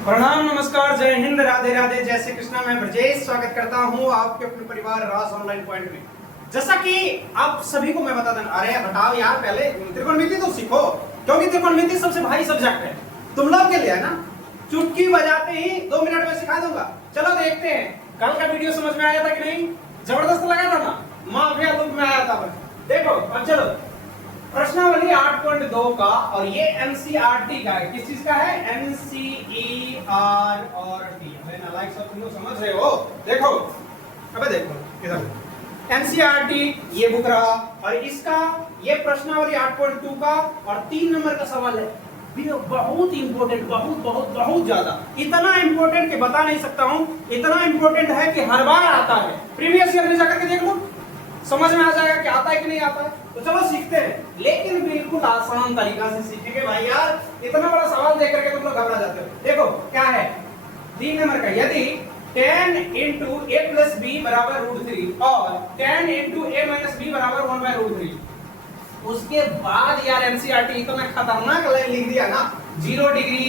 प्रणाम, नमस्कार, जय हिंद, राधे राधे, जय श्री कृष्णा। मैं ब्रजेश स्वागत करता हूं आपके अपने परिवार राज ऑनलाइन पॉइंट में। जैसा कि आप सभी को मैं बता दूं, अरे हटाओ यार, पहले त्रिकोणमिति तो सीखो, क्योंकि त्रिकोणमिति सबसे भारी सब्जेक्ट है तुम लोग के लिए, है ना। चुटकी बजाते ही 2 मिनट में सिखा दूंगा। चलो देखते हैं, कल का वीडियो समझ में आया था कि नहीं? जबरदस्त लगा था ना, माफिया लुक में आया था। देखो अब चलो, प्रश्नावली 8.2 का, और ये एनसीईआरटी का है। किस चीज का है? एनसीईआरटी। अबे नालायक सब तुम लोग समझ रहे हो? देखो, अबे देखो इधर, एनसीईआरटी ये बुक रहा, और इसका ये प्रश्नावली 8.2 का, और 3 नंबर का सवाल है। बहुत इंपॉर्टेंट, बहुत बहुत बहुत ज्यादा, इतना इंपॉर्टेंट कि बता नहीं सकता हूं। इतना इंपॉर्टेंट है कि हर बार आता है। प्रीवियस ईयर में जाकर के देख लो, समझ में आ जाएगा कि आता है कि नहीं आता है। तो चलो सीखते हैं, लेकिन बिल्कुल आसान तरीका से सीखेंगे भाई। यार इतना बड़ा सवाल देख करके तुम लोग घबरा जाते हो। देखो क्या है, 3 नंबर का, यदि tan into a plus b बराबर √3 और tan into a minus b बराबर 1/√3, उसके बाद यार एनसीईआरटी इतना खतरनाक लाइन लिख दिया ना, 0 degree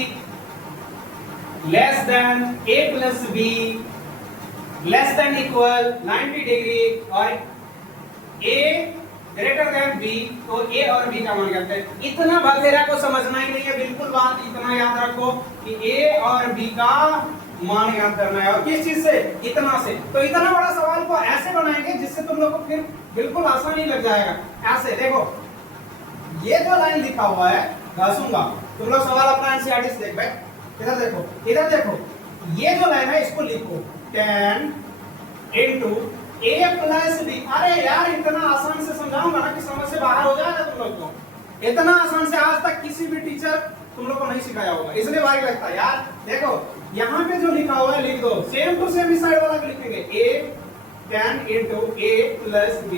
less than a plus b less than equal 90 degree और a ग्रेटर देन b, तो a और b का मान करते हैं। इतना बखेरा को समझना ही नहीं है, बिल्कुल बात इतना याद रखो कि a और b का मान याद करना है। और किस चीज से? इतना से। तो इतना बड़ा सवाल को ऐसे बनाएंगे जिससे तुम लोग को फिर बिल्कुल आसानी लग जाएगा। ऐसे देखो, ये जो लाइन लिखा हुआ है घासूंगा, तुम लोग सवाल अपना एनसीईआरटी से देख भाई। इधर देखो, इधर देखो, ये जो लाइन है इसको लिखो tan into a plus b। अरे यार इतना आसान से समझाऊंगा ना कि समझ से बाहर हो जाएगा तुम लोग को। इतना आसान से आज तक किसी भी टीचर तुम लोग को नहीं सिखाया होगा, इसलिए भारी लगता है यार। देखो यहाँ पे जो लिखा हुआ है लिख दो, सेम टू सेम इस साइड वाला भी लिखेंगे, a tan into a plus b।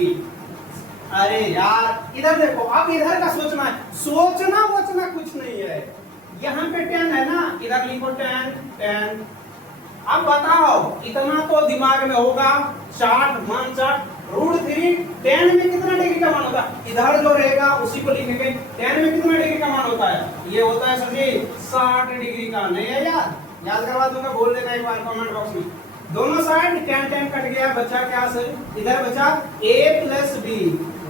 अरे यार इधर देखो, अब इधर का सोचना है, सोचना वोचना कुछ नहीं है। यहाँ पे tan है ना, इधर लिखो tan। अब बताओ, इतना तो दिमाग में होगा, 60 मान 60 √3 tan में कितना डिग्री का मान होता है? इधर जो रहेगा उसी को लिखेंगे। tan में कितना डिग्री का मान होता है? ये होता है सर जी 60 डिग्री का। नहीं है याद करवा दूंगा, बोल देना एक बार कमेंट बॉक्स में। दोनों साइड tan कट गया, बचा क्या सर? इधर बचा a plus b,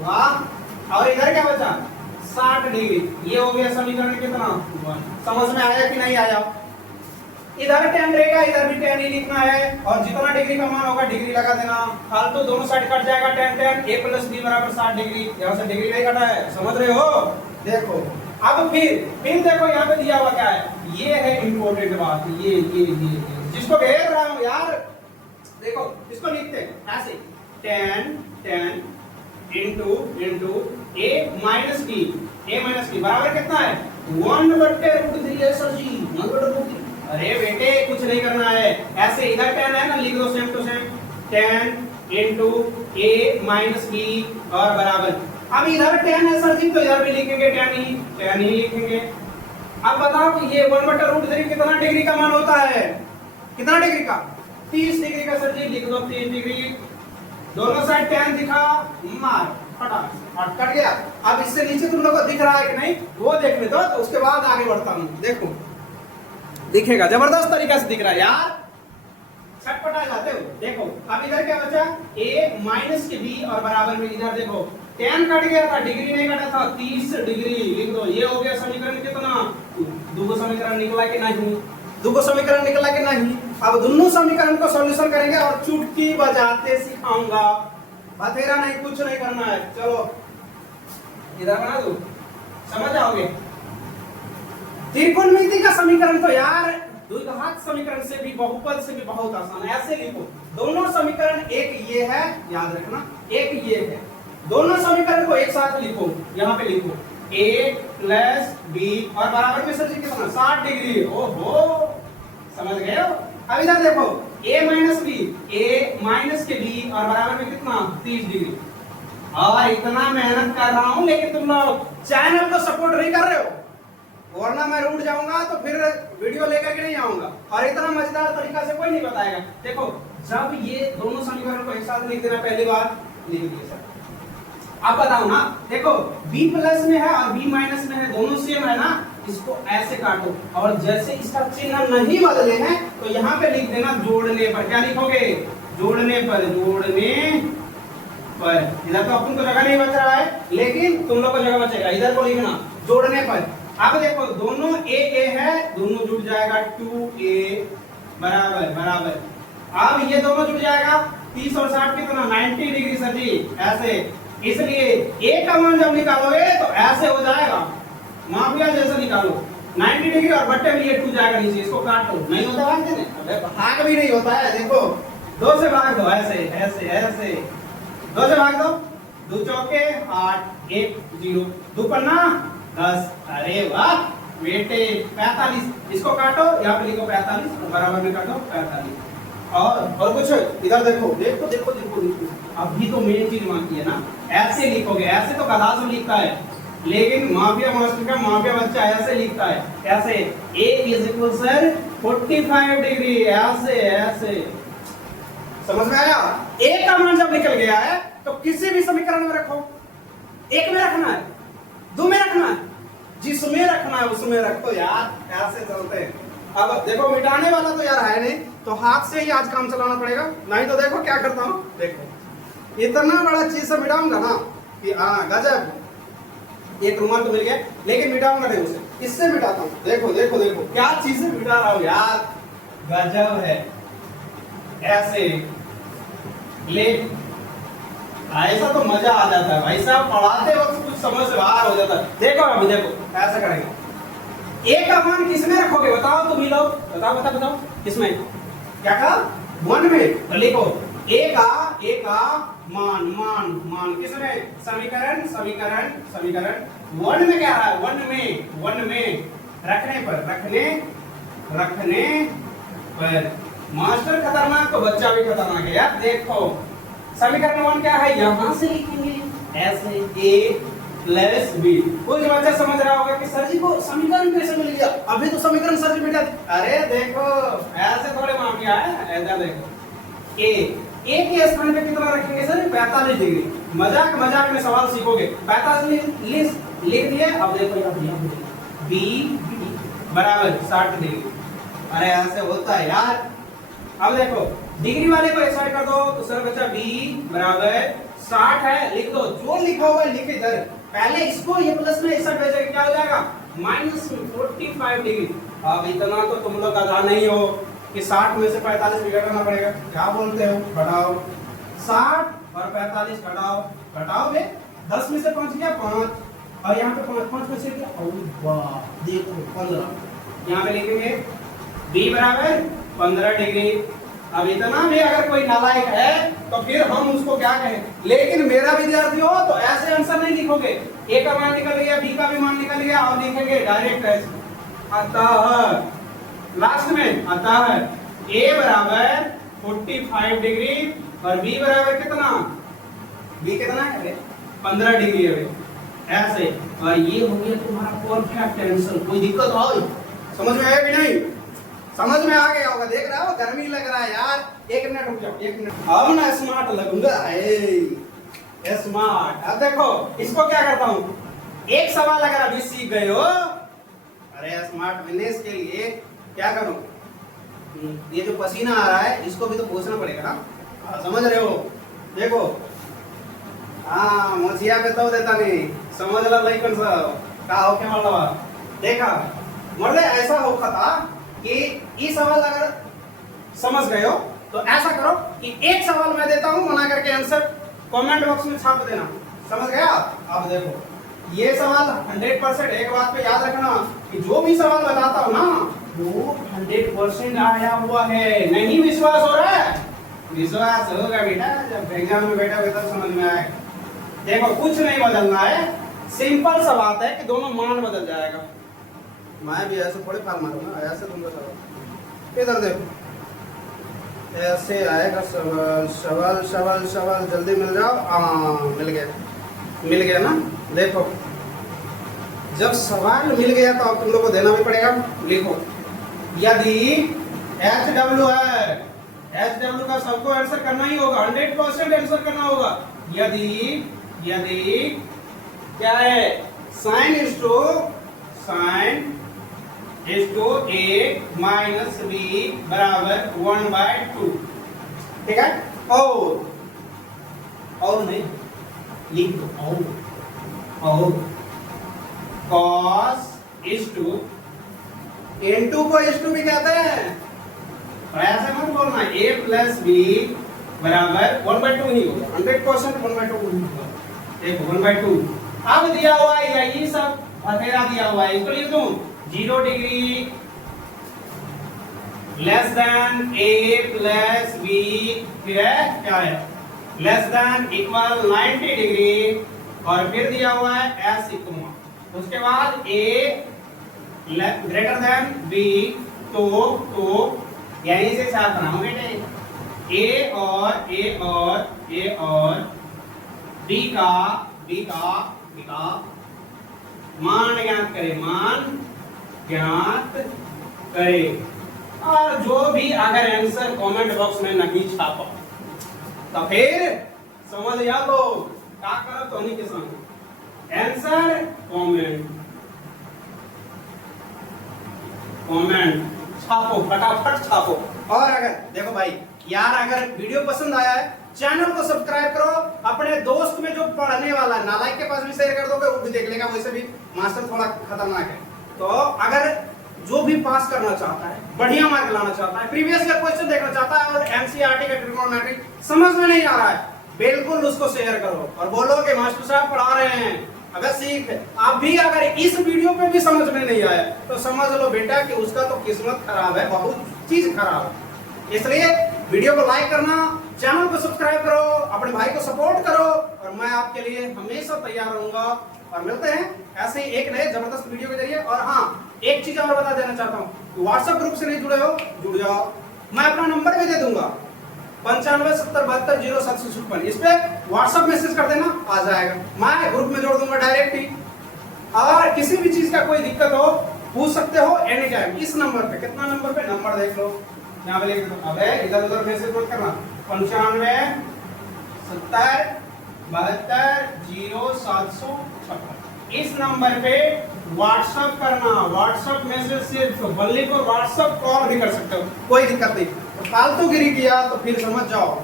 वाह। और इधर क्या बचा? 60 डिग्री। ये हो गया समीकरण कितना? समझ में आया कि नहीं आया? इधर tan रहेगा, इधर भी tan ही लिखना है, और जितना डिग्री का मान होगा डिग्री लगा देना। फालतू दोनों साइड कट जाएगा, tan a plus b बराबर 60 डिग्री। यहाँ से डिग्री नहीं कटा है, समझ रहे हो? देखो अब फिर देखो यहाँ पे दिया हुआ क्या है, ये है इंपॉर्टेंट बात। ये जिसको घेर रहा हूं यार, देखो इसको लिखते हैं ऐसे, tan into a minus b बराबर कितना है? 1/√3 है सर जी, 1/√3। अरे बेटे कुछ नहीं करना है, ऐसे इधर tan है ना, लिख दो same to same, tan into a minus b और बराबर। अब इधर tan है सर जी, तो इधर भी लिखेंगे tan ही लिखेंगे। अब बताओ कि ये 1/√3 कितना डिग्री का मान होता है? कितना डिग्री का? 30 डिग्री का सर जी, लिख दो 30 डिग्री। दोनों साइड tan दिखा, मार फटाक कट गया। अब इससे नीचे तुम लोग को दिख रहा है कि नहीं वो देखने दो, तो उसके बाद आगे बढ़ता हूं। देखो दिखेगा, जबरदस्त तरीका से दिख रहा है यार, छटपटा जाते हो। देखो अब इधर क्या बचा? a minus के b और बराबर में इधर देखो tan कट गया था, डिग्री नहीं कटा था, 30 डिग्री लिख दो। ये हो गया समीकरण कितना? दो समीकरण निकला कि नहीं? दो समीकरण निकला कि नहीं? अब दोनों समीकरण को सॉल्यूशन करेंगे और चुटकी बजाते सिखाऊंगा। बतेरा नहीं, कुछ नहीं करना है। चलो इधर बना दो, समझ आओगे। त्रिकोणमिति का समीकरण तो यार द्विघात समीकरण से भी, बहुपद से भी बहुत आसान है। ऐसे लिखो, दोनों समीकरण, एक ये है, याद रखना, एक ये है। दोनों समीकरण को एक साथ लिखो, यहाँ पे लिखो a plus b और बराबर में सर जी कितना? 60 डिग्री। ओहो समझ गए हो? अब इधर देखो a minus के b और बराबर में कितना? 30 डिग्री। और इतना मेहनत कर रहा हूं, लेकिन तुम लोग चैनल को सपोर्ट नहीं कर रहे हो, वरना मैं रूठ जाऊंगा तो फिर वीडियो लेकर के नहीं आऊंगा। और इतना मजेदार तरीका से कोई नहीं बताएगा। देखो जब ये दोनों समीकरण को एक साथ लिख देना, पहली बार लिख दिया सर। अब बताओ ना, देखो b प्लस में है और b माइनस में है, दोनों सेम है ना, इसको ऐसे काटो और जैसे इसका चिन्ह नहीं बदले हैं तो यहाँ पे लिख देना जोड़ने पर। क्या लिखोगे? जोड़ने पर। इधर तो अपन को जगह नहीं बच रहा है लेकिन तुम लोग को जगह बचेगा, इधर को लिखना जोड़ने पर। अब देखो दोनों ए है, दोनों जुड़ जाएगा 2a बराबर। अब ये दोनों जुड़ जाएगा 30 और 60 कितना 90 डिग्री सर जी, ऐसे। इसलिए a का मान जब निकालोगे तो ऐसे हो जाएगा, मापिया जैसे निकालो 90 डिग्री और बट्टे में ये 2 जाएगा नीचे, इसको काटो। नहीं होता भाग देने, अबे भाग भी नहीं होता है। देखो 2 से भाग दो, ऐसे 2 से भाग दो, 2 चौके 8 1 0 2 पन्ना 10। अरे वाह बेटे 45, इसको काटो, यहाँ पे लिखो 45 बराबर में काटो 45। और कुछ इधर देखो अभी तो मेन चीज बाकी है ना, ऐसे लिखोगे। ऐसे तो गधा से लिखता है लेकिन माफिया मास्टर का माफिया बच्चा ऐसे लिखता है, ऐसे a is equal sir 45 degree, ऐसे। समझ में आया? a का मान जब निकल गया है तो किसी भी समीकरण में रखो, 1 में रखना है, 2 में रखना है, जिसमें रखना है उसमें रखो यार, ऐसे चलते हैं। अब देखो मिटाने वाला तो यार है नहीं, तो हाथ से ही आज काम चलाना पड़ेगा, नहीं तो देखो क्या करता हूँ। देखो इतना बड़ा चीज से मिटाऊंगा ना कि हाँ गजब, एक रुमाल तो मिल गया लेकिन मिटाऊंगा नहीं उसे, इससे मिटाता हूँ। देखो क्या चीज से मिटा रहा हूँ यार, गजब है। ऐसे ले, ऐसा तो मजा आ जाता है भाई साहब, पढ़ाते वक्त कुछ समझ से बाहर हो जाता है। देखो अभी देखो ऐसा करेंगे। a का मान किसमें रखोगे बताओ तुम ही लोग, बताओ किसमें, क्या कहा 1 में, तो लिखो a का मान किसमें, समीकरण 1 में क्या है, 1 में रखने पर। मास्टर खतरनाक तो बच्चा भी खतरनाक है यार। देखो समीकरण 1 क्या है, यहां से लिखेंगे ऐसे a प्लस b। कुछ बच्चा समझ रहा होगा कि सर जी को समीकरण कैसे मिल गया, अभी तो समीकरण सर जी मिटा। अरे देखो ऐसे थोड़े माफिया है, ऐसा देखो a के स्थान पे कितना रखेंगे सर, 45 डिग्री। मजाक में सवाल सीखोगे, 45 लिख दिए। अब देखो यहाँ b बराबर 60 डिग्री। अरे ऐसे होता है यार। अब देखो डिग्री वाले को एक साइड कर दो तो सर बच्चा b बराबर 60 है, लिख दो, जो लिखा हुआ है लिख इधर। पहले इसको ये प्लस में इस साइड भेजेंगे, क्या हो जाएगा -45 डिग्री। अब इतना तो तुम लोग आधा नहीं हो कि 60 में से 45 घटाना पड़ेगा, क्या बोलते हो, घटाओ 60 और 45 घटाओ बे, 10 में से 5 गया 5 और यहाँ पे 5 में से क्या, वाह देखो 15। यहाँ पे लिखेंगे b बराबर 15 डिग्री। अब इतना भी अगर कोई नालायक है तो फिर हम उसको क्या कहें, लेकिन मेरा विद्यार्थी हो तो ऐसे आंसर नहीं लिखोगे। a का मान निकल गया, b का भी मान निकल गया और लिखेंगे डायरेक्ट ऐसे, अतः लास्ट में अतः a बराबर 45 डिग्री और b बराबर कितना, b कितना है 15 डिग्री है ऐसे। और ये हो गया तुम्हारा परफेक्ट आंसर। कोई दिक्कत हो, समझ में आया कि नहीं, समझ में आ गया होगा। देख रहा हो गर्मी लग रहा है यार, 1 मिनट रुक जाओ, 1 मिनट। अब ना स्मार्ट लगूंगा, स्मार्ट। अब देखो इसको क्या करता हूँ, एक सवाल अगर अभी सीख गए हो, अरे स्मार्ट बनने के लिए क्या करूं, ये जो पसीना आ रहा है इसको भी तो पोंछना पड़ेगा ना, समझ रहे हो। देखो हाँ मोचिया पे तो देता नहीं, समझ ला लइकन सब का हो के वाला देखा मरले। ऐसा होता था कि ये सवाल अगर समझ गए हो तो ऐसा करो कि एक सवाल मैं देता हूं, बना करके आंसर कमेंट बॉक्स में छाप देना, समझ गया। अब देखो ये सवाल 100%, एक बात पे याद रखना कि जो भी सवाल बताता हूं ना वो 100% आया हुआ है। नहीं विश्वास हो रहा है, विश्वास होगा बेटा, जब एग्जाम में बैठा तब समझ में आएगा। देखो कुछ नहीं बदलना है, सिंपल सा बात है कि दोनों मान बदल जाएगा। मैं भी ऐसे थोड़े फार मारूंगा, ऐसे तुम लोग इधर देखो ऐसे आएगा सवाल जल्दी मिल जाओ। मिल गया ना। देखो जब सवाल मिल गया तो अब तुम लोग को देना भी पड़ेगा। लिखो यदि HW है, HW का सबको आंसर करना ही होगा, 100% आंसर करना होगा। यदि क्या है, sine is two A minus B बराबर 1/2। ठीक है, और नहीं लिख दो, और cos इज टू n2 को इज टू भी कहते हैं, तो ऐसे मत बोलना a प्लस बी बराबर 1/2 ही होगा, 100% 1/2 ही होगा, देखो 1/2। अब दिया हुआ है यही सब बतेरा दिया हुआ है, इसको लिख दूं 0 degree less than a plus B, फिर है क्या है लेस देन इक्वल 90 डिग्री, और फिर दिया हुआ है s इक्वल, उसके बाद a ग्रेटर देन b, तो यहीं से साथ बनाओ बेटे, a और b का मान ज्ञात करें, और जो भी अगर आंसर कमेंट बॉक्स में नहीं छापा तो फिर समझ या तो क्या करो तो नहीं के संग आंसर कमेंट छापो, फटाफट छापो। और अगर देखो भाई यार, अगर वीडियो पसंद आया है चैनल को सब्सक्राइब करो, अपने दोस्त में जो पढ़ने वाला है नालायक के पास भी शेयर कर दोगे, वो भी देख लेगा, वैसे भी मास्टर थोड़ा खतरनाक है। तो अगर जो भी पास करना चाहता है, बढ़िया मार्क लाना चाहता है, प्रीवियस ईयर क्वेश्चन देखना चाहता है और एनसीईआरटी का ट्रिग्नोमेट्री समझ में नहीं आ रहा है, बिल्कुल उसको शेयर करो और बोलो कि मास्टर साहब पढ़ा रहे हैं, अगर सीख आप भी अगर इस वीडियो पे भी समझ में नहीं आया तो समझ लो बेटा कि उसका तो किस्मत खराब है, बहुत चीज खराब है। इसलिए वीडियो को लाइक करना, चैनल को सब्सक्राइब करो, अपने भाई को सपोर्ट करो, और मैं आपके लिए हमेशा तैयार रहूंगा। और मिलते हैं ऐसे ही एक नए जबरदस्त वीडियो के जरिए। और हाँ, एक चीज और बता देना चाहता हूँ, व्हाट्सएप ग्रुप से नहीं जुड़े हो, जुड़ जाओ, मैं अपना नंबर भी दे दूंगा 9570720756, इस पे व्हाट्सएप मैसेज कर देना, आ जाएगा, मैं ग्रुप में जोड़ दूंगा डायरेक्ट ही। और किसी भी चीज का कोई दिक्कत हो पूछ सकते हो एनी टाइम इस नंबर पे। कितना नंबर पे, नंबर देख लो यहाँ पे लिख दो, अबे इधर उधर मैसेज मत करना, 9570720756 इस नंबर पे व्हाट्सएप करना, व्हाट्सएप मैसेज सिर्फ, बल्कि को व्हाट्सएप कॉल भी कर सकते हो, कोई दिक्कत नहीं। तो फालतूगिरी किया तो फिर समझ जाओ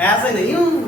ऐसे नहीं हूं।